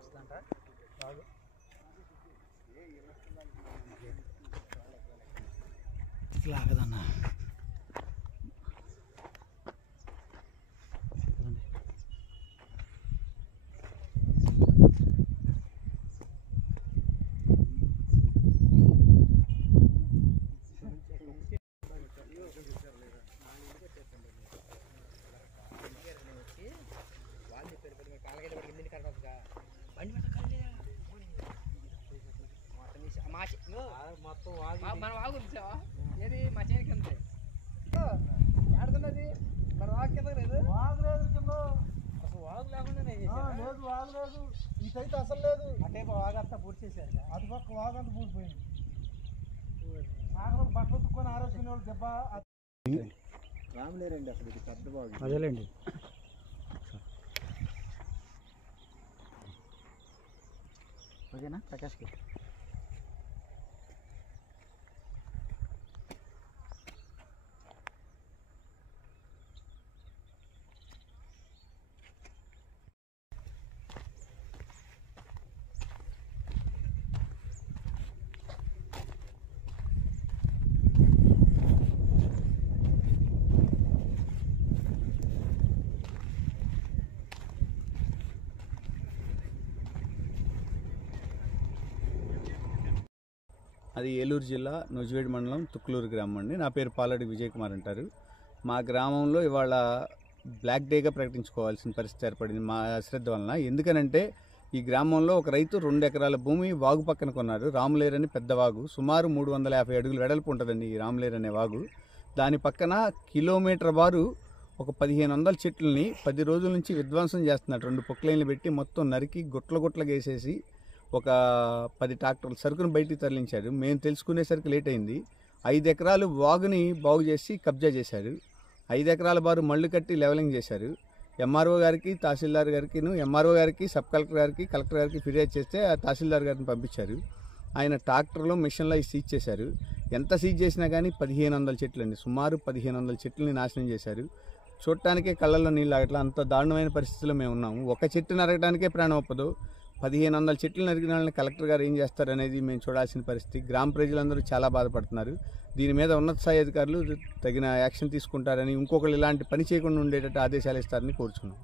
వస్తుందంట బాగు లాగదన్నా మొత్తం మన వాగు ఏది మా చేతికి అంతే ఆడుతున్నది మన వాగు కింద లేదు వాగు లేదు కింద అసలు వాగు లేకుండానే లేదు వాగు లేదు ఇటైతే అసలు లేదు అంటే వాగు అంతా పూర్తి చేశారు అది పక్క వాగు అంతా పూర్తిపోయింది సాగరం బట్టలు తుక్కొని ఆరోగ్యం వాళ్ళు దెబ్బ రాములేరండి అసలు ఇది పెద్ద వాగు అదేలేండి ఓకేనా ప్రకాష్కి అది ఏలూరు జిల్లా నూజివేడ్ మండలం తుక్కులూరు గ్రామం అండి. నా పేరు పాలడి విజయ్ కుమార్ అంటారు. మా గ్రామంలో ఇవాళ బ్లాక్ డేగా ప్రకటించుకోవాల్సిన పరిస్థితి ఏర్పడింది మా అశ్రద్ధ వలన. ఎందుకనంటే ఈ గ్రామంలో ఒక రైతు 2 ఎకరాల భూమి వాగు పక్కన కొన్నారు. రాములేరు అని పెద్ద వాగు, సుమారు 350 అడుగులు వెడల్పు ఉంటుందండి ఈ రాములేరు అనే వాగు. దాని పక్కన కిలోమీటర్ బారు ఒక 1500 చెట్లని 10 రోజుల నుంచి విధ్వంసం చేస్తున్నారు. 2 పొక్లైన్లు పెట్టి మొత్తం నరికి గుట్లగా వేసేసి ఒక 10 ట్రాక్టర్లు సరుకును బయటికి తరలించారు. మేము తెలుసుకునేసరికి లేట్ అయింది. 5 ఎకరాలు వాగుని బాగు చేసి కబ్జా చేశారు. 5 ఎకరాల బారు మళ్ళు కట్టి లెవలింగ్ చేశారు. ఎంఆర్ఓ గారికి, తహసీల్దార్ గారికి, ఎంఆర్ఓ గారికి, సబ్ కలెక్టర్ గారికి, కలెక్టర్ గారికి ఫిర్యాదు చేస్తే ఆ తహసీల్దార్ గారిని పంపించారు. ఆయన ట్రాక్టర్లో మిషన్లో సీజ్ చేశారు. ఎంత సీజ్ చేసినా కానీ 1500 చెట్లు అండి, సుమారు 1500 చెట్లని నాశనం చేశారు. చూడటానికే కళ్ళల్లో నీళ్ళు ఆగట్లా, అంత దారుణమైన పరిస్థితిలో మేము ఉన్నాము. ఒక చెట్టు నరకడానికే ప్రాణం ఒప్పదు, 1500 చెట్లు నరికిన వాళ్ళని కలెక్టర్ గారు ఏం చేస్తారనేది మేము చూడాల్సిన పరిస్థితి. గ్రామ ప్రజలందరూ చాలా బాధపడుతున్నారు. దీని మీద ఉన్నత స్థాయి అధికారులు తగిన యాక్షన్ తీసుకుంటారని, ఇంకొకరు ఇలాంటి పని చేయకుండా ఉండేటట్టు ఆదేశాలు ఇస్తారని కోరుచున్నాం.